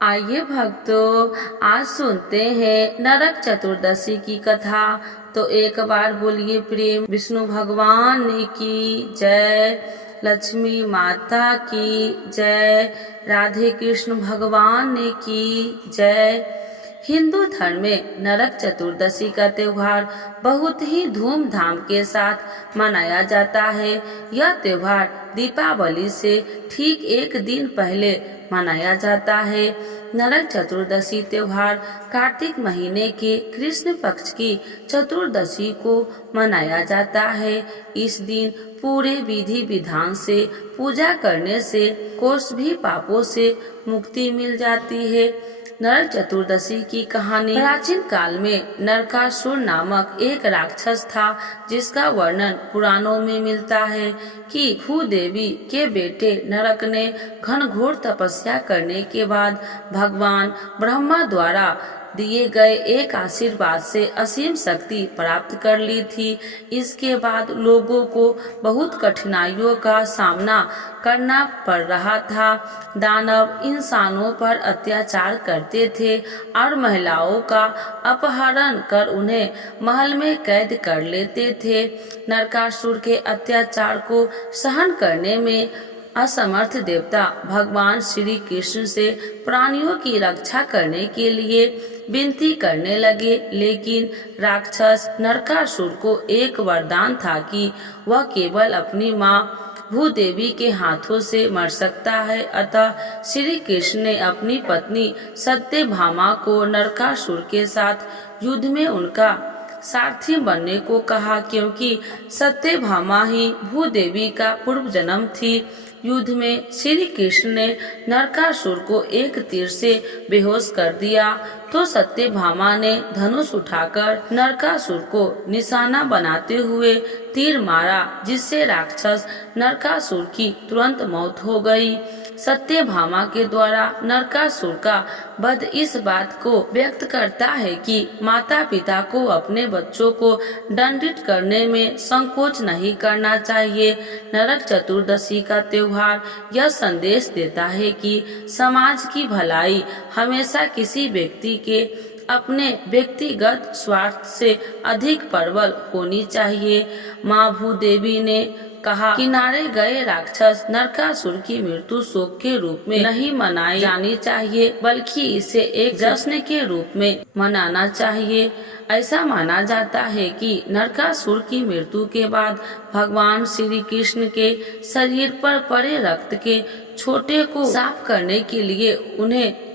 आइए भक्तों, आज सुनते हैं नरक चतुर्दशी की कथा। तो एक बार बोलिए प्रेम विष्णु भगवान की जय, लक्ष्मी माता की जय, राधे कृष्ण भगवान की जय। हिंदू धर्म में नरक चतुर्दशी का त्योहार बहुत ही धूमधाम के साथ मनाया जाता है। यह त्योहार दीपावली से ठीक एक दिन पहले मनाया जाता है। नरक चतुर्दशी त्योहार कार्तिक महीने के कृष्ण पक्ष की चतुर्दशी को मनाया जाता है। इस दिन पूरे विधि विधान से पूजा करने से कोष भी पापों से मुक्ति मिल जाती है। नरक चतुर्दशी की कहानी प्राचीन काल में नरकासुर नामक एक राक्षस था, जिसका वर्णन पुराणों में मिलता है कि भूदेवी के बेटे नरक ने घनघोर तपस्या करने के बाद भगवान ब्रह्मा द्वारा दिए गए एक आशीर्वाद से असीम शक्ति प्राप्त कर ली थी। इसके बाद लोगों को बहुत कठिनाइयों का सामना करना पड़ रहा था। दानव इंसानों पर अत्याचार करते थे और महिलाओं का अपहरण कर उन्हें महल में कैद कर लेते थे। नरकासुर के अत्याचार को सहन करने में असमर्थ देवता भगवान श्री कृष्ण से प्राणियों की रक्षा करने के लिए विनती करने लगे, लेकिन राक्षस नरकासुर को एक वरदान था कि वह केवल अपनी मां भूदेवी के हाथों से मर सकता है। अतः श्री कृष्ण ने अपनी पत्नी सत्यभामा को नरकासुर के साथ युद्ध में उनका सारथी बनने को कहा, क्योंकि सत्यभामा ही भूदेवी का पूर्व जन्म थी। युद्ध में श्री कृष्ण ने नरकासुर को एक तीर से बेहोश कर दिया तो सत्यभामा ने धनुष उठाकर नरकासुर को निशाना बनाते हुए तीर मारा, जिससे राक्षस नरकासुर की तुरंत मौत हो गई। सत्यभामा के द्वारा नरकासुर का वध इस बात को व्यक्त करता है कि माता पिता को अपने बच्चों को दंडित करने में संकोच नहीं करना चाहिए। नरक चतुर्दशी का त्योहार यह संदेश देता है कि समाज की भलाई हमेशा किसी व्यक्ति के अपने व्यक्तिगत स्वार्थ से अधिक प्रबल होनी चाहिए। माँ भूदेवी ने कहा, किनारे गए राक्षस नरकासुर की मृत्यु शोक के रूप में नहीं मनाई जानी चाहिए, बल्कि इसे एक जश्न के रूप में मनाना चाहिए। ऐसा माना जाता है कि नरकासुर की मृत्यु के बाद भगवान श्री कृष्ण के शरीर पर पड़े रक्त के छोटे को साफ करने के लिए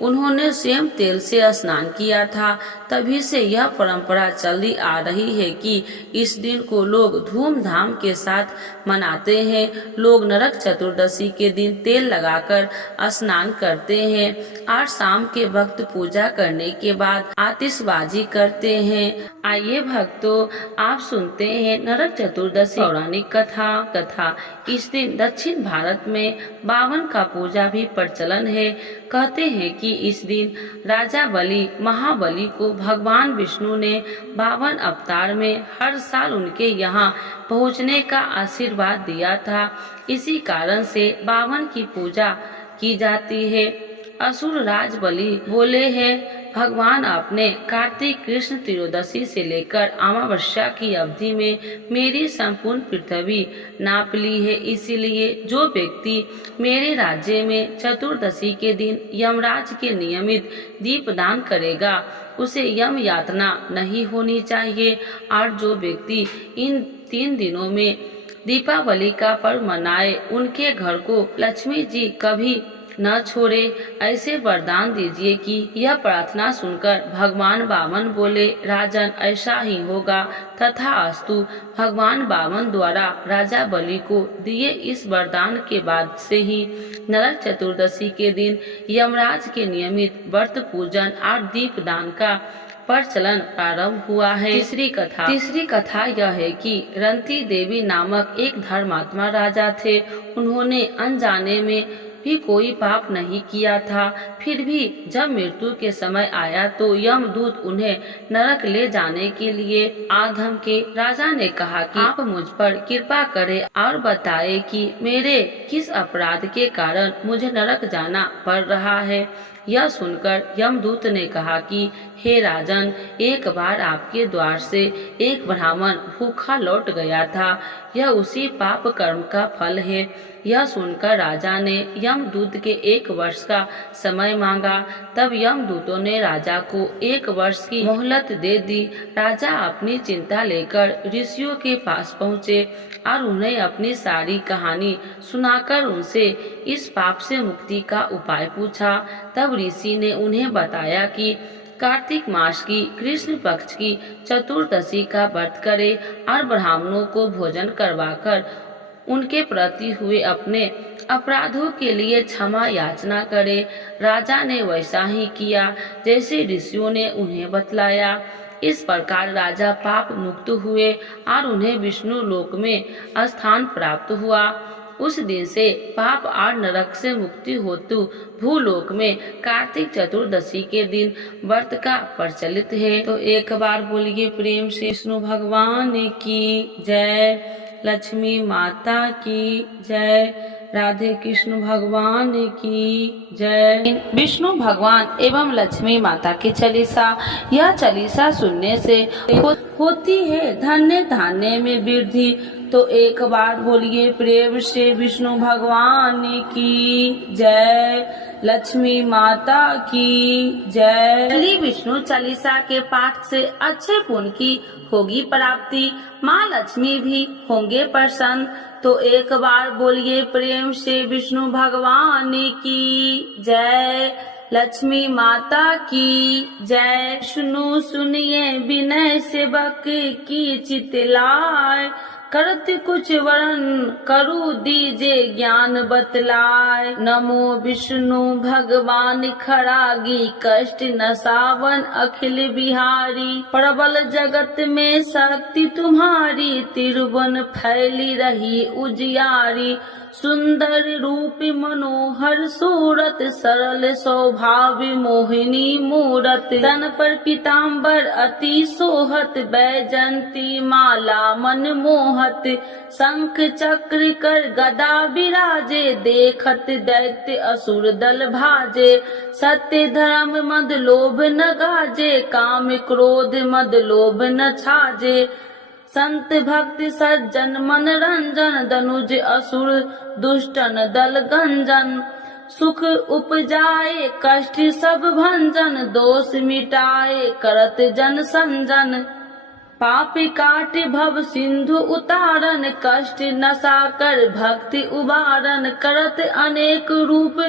उन्होंने स्वयं तेल से स्नान किया था। तभी से यह परंपरा चली आ रही है कि इस दिन को लोग धूमधाम के साथ मनाते हैं। लोग नरक चतुर्दशी के दिन तेल लगाकर स्नान करते हैं और शाम के वक्त पूजा करने के बाद आतिशबाजी करते हैं। आइए भक्तों, आप सुनते हैं नरक चतुर्दशी पौराणिक कथा। इस दिन दक्षिण भारत में बावन का पूजा भी प्रचलन है। कहते हैं कि इस दिन राजा बलि महाबली को भगवान विष्णु ने 52 अवतार में हर साल उनके यहाँ पहुँचने का आशीर्वाद दिया था। इसी कारण से 52 की पूजा की जाती है। असुर राज बलि बोले हैं, भगवान आपने कार्तिक कृष्ण त्रयोदशी से लेकर अमावस्या की अवधि में मेरी संपूर्ण पृथ्वी नाप ली है। इसीलिए जो व्यक्ति मेरे राज्य में चतुर्दशी के दिन यमराज के नियमित दीपदान करेगा, उसे यम यातना नहीं होनी चाहिए। और जो व्यक्ति इन 3 दिनों में दीपावली का पर्व मनाए, उनके घर को लक्ष्मी जी कभी न छोड़े। ऐसे वरदान दीजिए कि यह प्रार्थना सुनकर भगवान वामन बोले, राजन ऐसा ही होगा तथा अस्तु। भगवान वामन द्वारा राजा बलि को दिए इस वरदान के बाद से ही नरक चतुर्दशी के दिन यमराज के नियमित व्रत पूजन और दीपदान का प्रचलन प्रारंभ हुआ है। तीसरी कथा यह है कि रंती देवी नामक एक धर्मात्मा राजा थे। उन्होंने अनजाने में भी कोई पाप नहीं किया था। फिर भी जब मृत्यु के समय आया तो यमदूत उन्हें नरक ले जाने के लिए आधम के राजा ने कहा कि आप मुझ पर कृपा करें और बताएं कि मेरे किस अपराध के कारण मुझे नरक जाना पड़ रहा है। यह सुनकर यमदूत ने कहा कि हे राजन, एक बार आपके द्वार से एक ब्राह्मण भूखा लौट गया था, यह उसी पाप कर्म का फल है। यह सुनकर राजा ने यमदूत के 1 वर्ष का समय मांगा। तब यमदूतों ने राजा को 1 वर्ष की मोहलत दे दी। राजा अपनी चिंता लेकर ऋषियों के पास पहुँचे और उन्हें अपनी सारी कहानी सुनाकर उनसे इस पाप से मुक्ति का उपाय पूछा। तब ऋषि ने उन्हें बताया कि कार्तिक मास की कृष्ण पक्ष की चतुर्दशी का व्रत करे और ब्राह्मणों को भोजन करवाकर उनके प्रति हुए अपने अपराधों के लिए क्षमा याचना करे। राजा ने वैसा ही किया जैसे ऋषियों ने उन्हें बतलाया। इस प्रकार राजा पाप मुक्त हुए और उन्हें विष्णु लोक में स्थान प्राप्त हुआ। उस दिन से पाप और नरक से मुक्ति हेतु भूलोक में कार्तिक चतुर्दशी के दिन व्रत का प्रचलित है। तो एक बार बोलिए प्रेम से विष्णु भगवान की जय, लक्ष्मी माता की जय, राधे कृष्ण भगवान की जय। विष्णु भगवान एवं लक्ष्मी माता की चालीसा, यह चालीसा सुनने से होती है धन्य धान्य में वृद्धि। तो एक बार बोलिए प्रेम से विष्णु भगवान की जय, लक्ष्मी माता की जय। श्री विष्णु चालीसा के पाठ से अच्छे पुण्य की होगी प्राप्ति, माँ लक्ष्मी भी होंगे प्रसन्न। तो एक बार बोलिए प्रेम से विष्णु भगवान की जय, लक्ष्मी माता की जय। सुनो सुनिए विनय सेवक की चितलाय, करत कुछ वरण करु दीजे ज्ञान बतलाय। नमो विष्णु भगवान खरागी कष्ट नसावन अखिल बिहारी, प्रबल जगत में शक्ति तुम्हारी, तिरुवन फैली रही उजियारी। सुंदर रूप मनोहर सूरत, सरल स्वभाव मोहिनी मूरत। तन पर पीताम्बर अति सोहत, बैजंती माला मन मोहत। शंख चक्र कर गदा विराजे, देखत दैत्य असुर दल भाजे। सत्य धर्म मद लोभ न गाजे, काम क्रोध मद लोभ न छाजे। संत भक्त सज्जन मन रंजन, दनुज असुर दुष्टन दल गंजन। सुख उपजाए कष्ट सब भंजन, दोष मिटाए करत जन संजन। पाप काट भव सिंधु उतारन, कष्ट नसा कर भक्ति उबारन। करत अनेक रूप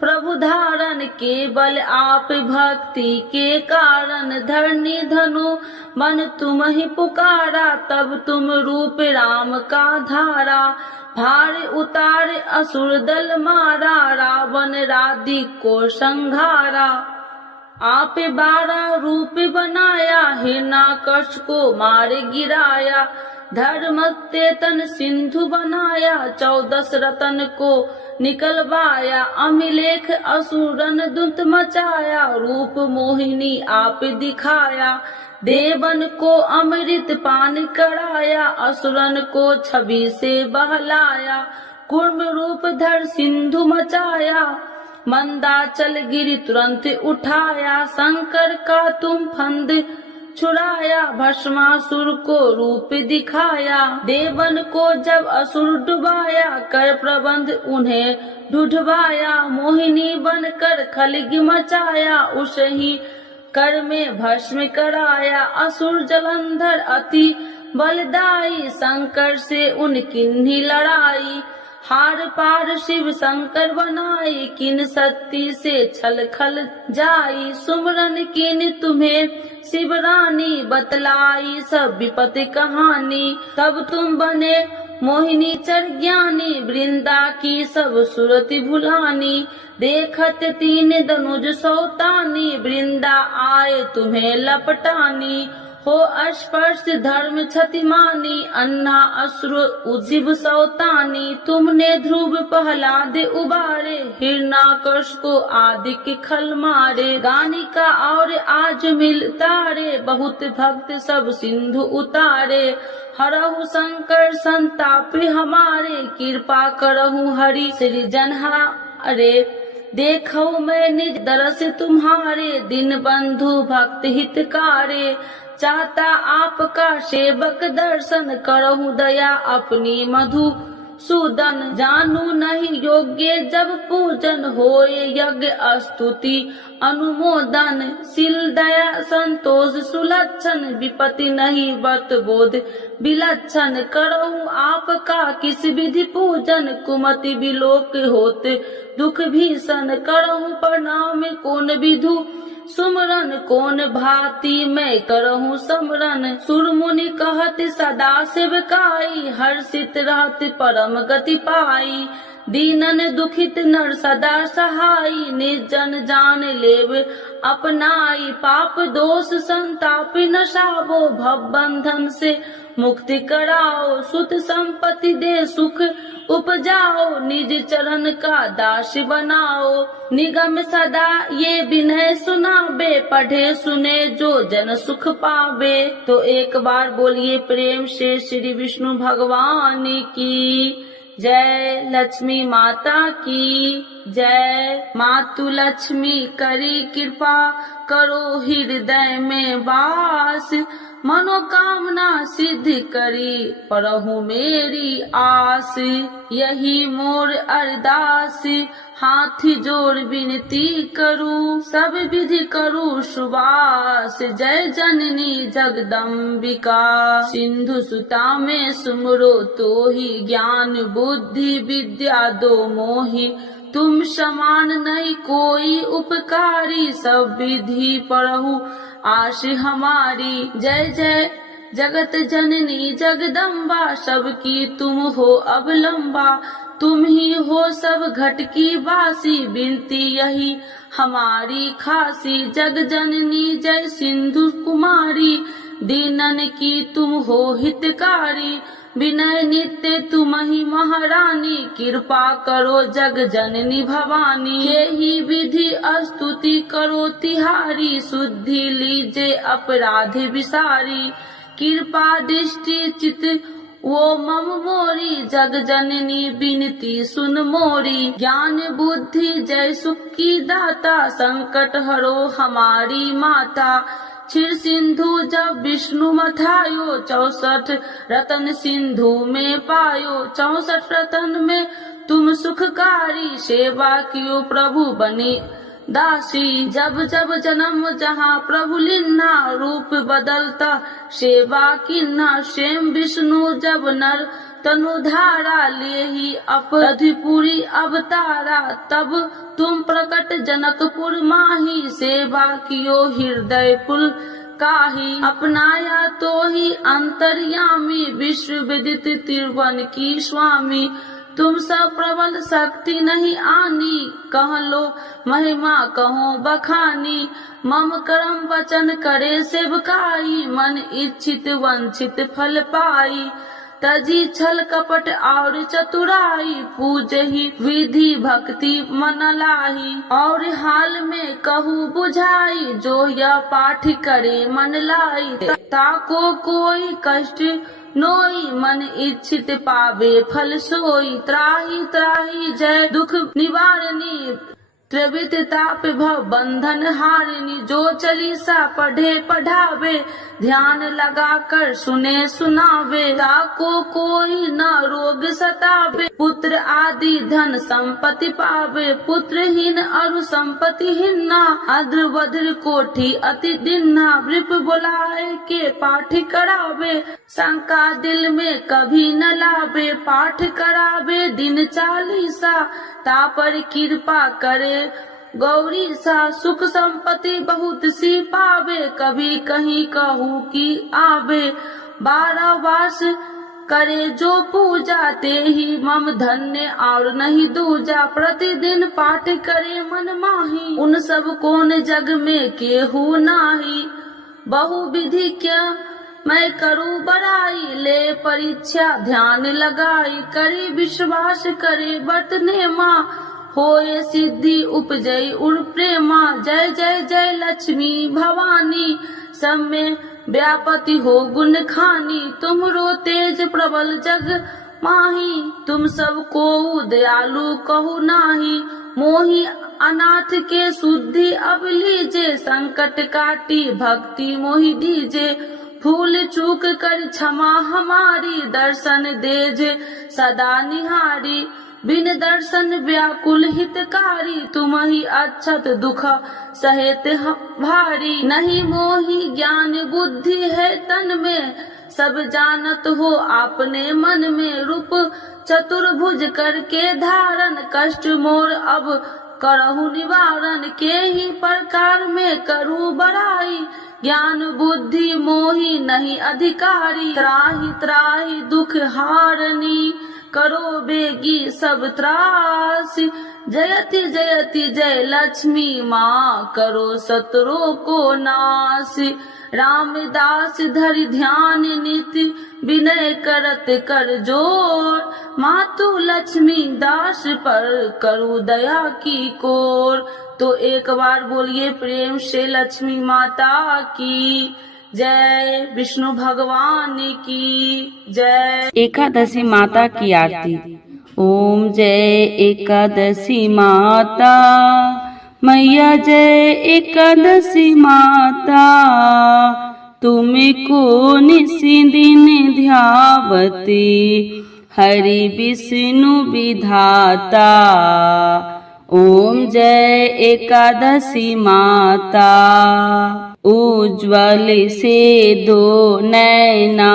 प्रभु धारण, केवल आप भक्ति के कारण। धरनी धनु मन तुम ही पुकारा, तब तुम रूप राम का धारा। भार उतार असुर दल मारा, रावण राधि को संघारा। आप 12 रूप बनाया, हिरण्याकश को मार गिराया। धर्म तेतन सिंधु बनाया, 14 रतन को निकलवाया। अमिलेख असुरन दुत मचाया, रूप मोहिनी आप दिखाया। देवन को अमृत पान कराया, असुरन को छवि से बहलाया। कूर्म रूप धर सिंधु मचाया, मंदाचल गिरी तुरंत उठाया। शंकर का तुम फंद छुड़ाया, भस्मासुर को रूप दिखाया। देवन को जब असुर डुबाया, कर प्रबंध उन्हें ढूंढवाया। मोहिनी बनकर खलगी मचाया, उसही कर में भस्म कराया। असुर जलंधर अति बलदाई, शंकर से उनकी लड़ाई। हार पार शिव शंकर बनाई, किन सत्ती से छल खल जाई। सुमरन किन तुम्हें शिव रानी, बतलाई सब विपत्ति कहानी। तब तुम बने मोहिनी चर ज्ञानी, वृंदा की सब सुरति भुलानी। देखत 3 धनुज सौतानी, वृंदा आए तुम्हें लपटानी। हो स्पर्श धर्म क्षतिमानी, अन्ना असुर उजिब सौतानी। तुमने ध्रुव प्रहलाद उबारे, हिरण्याकश को आदि के खल मारे। गानिका और आज मिल तारे, बहुत भक्त सब सिंधु उतारे। हरहु शंकर संताप हमारे, कृपा करहु हरि सृजनहारे। देखो मैं निज दरस तुम्हारे, दिन बंधु भक्त हितकारे। चाहता आपका सेवक दर्शन, करहु दया अपनी मधु सूदन। जानू नहीं योग्य जब पूजन, होए यज्ञ स्तुति अनुमोदन। शील दया संतोष सुलक्षण, विपत्ति नहीं व्रत बोध विलक्षण। करहु आपका किस विधि पूजन, कुमति विलोक होत दुख भीषण। करहु प्रणाम कौन विधु सुमरन, कौन भांति मैं करहूँ समरन। सुर मुनि कहत सदा सेवकाई, हर्षित रहत परम गति पाई। दीनन दुखित नर सदा सहाई, निर्जन जान लेव अपनाई। पाप दोष संताप नसावो, भव बंधन से मुक्ति कराओ। सुत संपत्ति दे सुख उपजाओ, निज चरण का दास बनाओ। निगम सदा ये विनय सुनावे, पढ़े सुने जो जन सुख पावे। तो एक बार बोलिए प्रेम से श्री विष्णु भगवान की जय। लक्ष्मी माता की जय। मातु लक्ष्मी करी कृपा, करो हृदय में वास। मनोकामना सिद्ध करी, परहु मेरी आस। यही मोर अरदास, हाथ जोड़ विनती करूं। सब विधि करूं सुवास, जय जननी जगदम्बिका। सिंधु सुता में सुमरो तो ही, ज्ञान बुद्धि विद्या दो मोहि। तुम समान नहीं कोई उपकारी, सब विधि पढ़ू आश हमारी। जय जय जगत जननी जगदम्बा, सबकी तुम हो अवलंबा। तुम ही हो सब घट की वासी, बिनती यही हमारी खासी। जग जननी जय सिंधु कुमारी, दीनन की तुम हो हितकारी। विनय नित्य तुम ही महारानी, कृपा करो जग जननी भवानी। यही विधि स्तुति करो तिहारी, शुद्धि लीजे अपराध विसारी। कृपा दृष्टि चित वो मम मोरी, जग जननी बिनती सुन मोरी। ज्ञान बुद्धि जय सुख की दाता, संकट हरो हमारी माता। क्षीर सिंधु जब विष्णु मथायो, 64 रतन सिंधु में पायो। 64 रतन में तुम सुखकारी, सेवा कियो प्रभु बने दासी। जब जब जन्म जहाँ प्रभु लिन्ना, रूप बदलता सेवा किन्ना। स्वयं विष्णु जब नर तनुधारा, ले ही अपराधिपुरी अवतारा। तब तुम प्रकट जनकपुर माही, सेवा कियो हृदय पुल काही। अपनाया तो ही अंतर्यामी, विश्व विदित त्रिभुवन की स्वामी। तुम सब प्रबल शक्ति नहीं आनी, कह लो महिमा कहो बखानी। मम कर्म वचन करे सेवकाई, मन इच्छित वंचित फल पाई। तजी छल कपट और चतुराई, पूज ही विधि भक्ति मन लाही। और हाल में कहूँ बुझाई, जो यह पाठ करे मन लाई। ताको कोई कष्ट नोई, मन इच्छित पावे फल सोई। त्राही त्राही जय दुख निवारणी, त्रिविध ताप भव बंधन हारिणी। जो चालीसा पढ़े पढ़ावे, ध्यान लगा कर सुने सुनावे। ताको कोई न रोग सतावे, पुत्र आदि धन संपत्ति पावे। पुत्रहीन अरु संपत्तिहीन, अद्र वज्र कोठी अति दिन्ना। वृप बुलाए के पाठ करावे, शंका दिल में कभी न लावे। पाठ करावे दिन 40, तापर कृपा करे गौरी सा। सुख संपत्ति बहुत सी पावे, कभी कहीं कहूँ की आवे। 12 वास करे जो पूजा, ते ही मम धन्य और नहीं दूजा। प्रतिदिन पाठ करे मन माही, उन सब कौन जग में केहू नाही। बहु विधि क्या मैं करूँ बड़ाई, ले परीक्षा ध्यान लगाई। करे विश्वास करे बरतने माँ, होए सिद्धि उपजई उर प्रेमा। जय जय जय लक्ष्मी भवानी, सब में व्यापति हो गुण खानी। तुमरो तेज प्रबल जग माही, तुम सब को दयालु कहू नाही। मोहि अनाथ के शुद्धि अब लीजे, संकट काटी भक्ति मोहि दीजे। भूल चूक कर क्षमा हमारी, दर्शन देजे सदा निहारी। बिन दर्शन व्याकुल हितकारी, तुम ही अक्षत दुख सहेत भारी। नहीं मोहि ज्ञान बुद्धि है तन में, सब जानत हो आपने मन में। रूप चतुर्भुज करके धारण, कष्ट मोर अब करहु निवारण। के ही प्रकार में करूँ बड़ाई, ज्ञान बुद्धि मोहि नहीं अधिकारी। त्राहि त्राहि दुख हारनी, करो बेगी सब त्रासी। जयति जयति जय लक्ष्मी माँ, करो शत्रु को नासी। रामदास धरि ध्यान निति, विनय करत कर जोर। मातु लक्ष्मी दास पर, करू दया की कोर। तो एक बार बोलिए प्रेम से लक्ष्मी माता की जय, विष्णु भगवान की जय। एकादशी माता की आरती। ओम जय एकादशी माता, मैया जय एकादशी माता। तुमको निशि दिन ध्यावती, हरि विष्णु विधाता। ओम जय एकादशी माता। उज्ज्वल से दो नैना,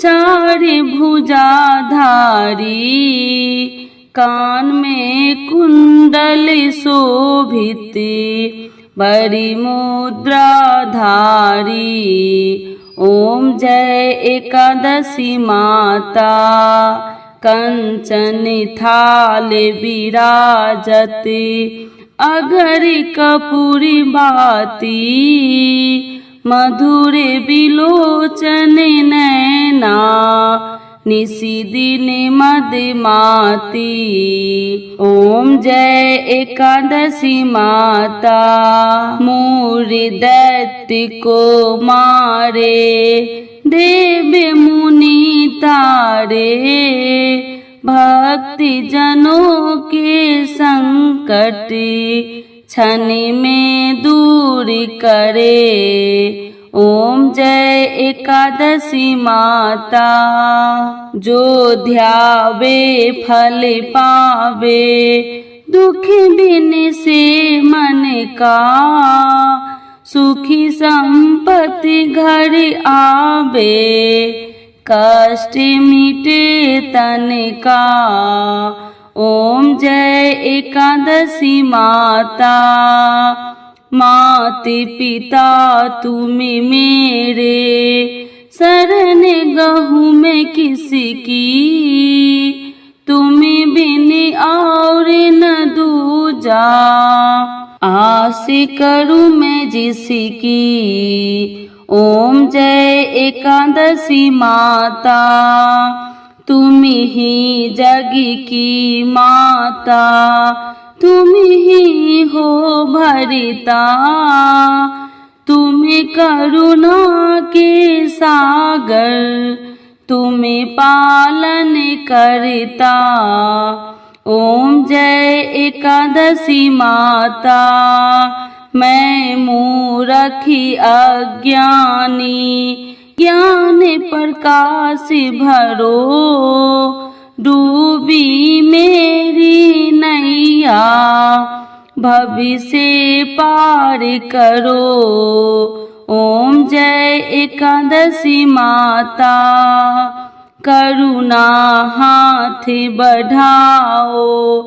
चार भुजाधारी। कान में कुंडल शोभित, बड़ी मुद्रा धारी। ओम जय एकादशी माता। कंचन थाल विराजत, अगर कपूरी बाती। मधुर बिलोचन नैना, निशि दिन मदमाती। ओम जय एकादशी माता। मूर दैत्य को मारे, देव मुनि तारे। भक्ति जनों के संकट, क्षण में दूर करे। ओम जय एकादशी माता। जो ध्यावे फल पावे, दुख बिन से मन का। सुखी संपत्ति घर आवे, कष्ट मिटे तन का। ओम जय एकादशी माता। मात पिता तुम मेरे, शरण गहूँ मैं किसकी। तुम बिन और न दूजा, आस करूँ मैं जिसकी। ओम जय एकादशी माता। तुम ही जग की माता, तुम ही हो भरिता। तुम करुणा के सागर, तुम पालन करता। ओम जय एकादशी माता। मैं मूरखी अज्ञानी, ज्ञान प्रकाश भरो। डूबी मेरी नैया, भविष्य पार करो। ओम जय एकादशी माता। करुणा हाथ बढ़ाओ,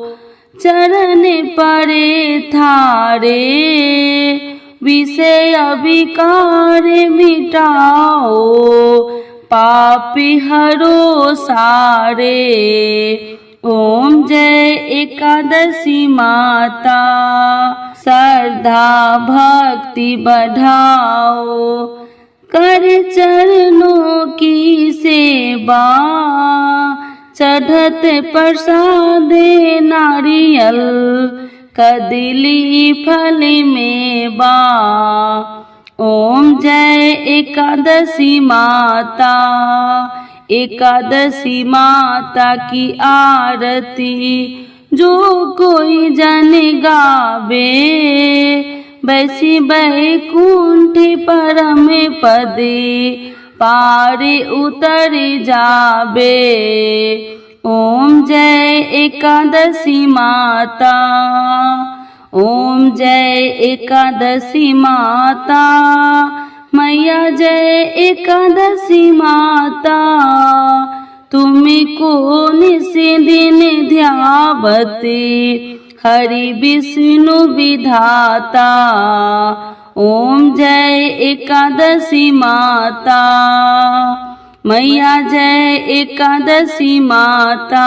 चरण परे थारे। विषय विकार मिटाओ, पाप हरो सारे। ओम जय एकादशी माता। श्रद्धा भक्ति बढ़ाओ, कर चरणों की सेवा। चढ़त प्रसाद नारियल, कदली फल मेवा। ओम जय एकादशी माता। एकादशी माता की आरती जो कोई जन गावे, बैसी बैकुंठ परम पदे, पारे उतर जाबे। ओम जय एकादशी माता, ओम जय एकादशी माता, मैया जय एकादशी माता। तुमको निस दिन ध्यावते, हरि विष्णु विधाता। ओम जय एकादशी माता, मैया जय एकादशी माता।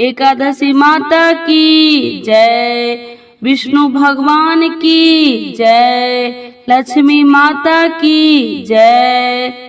एकादशी माता की जय, विष्णु भगवान की जय, लक्ष्मी माता की जय।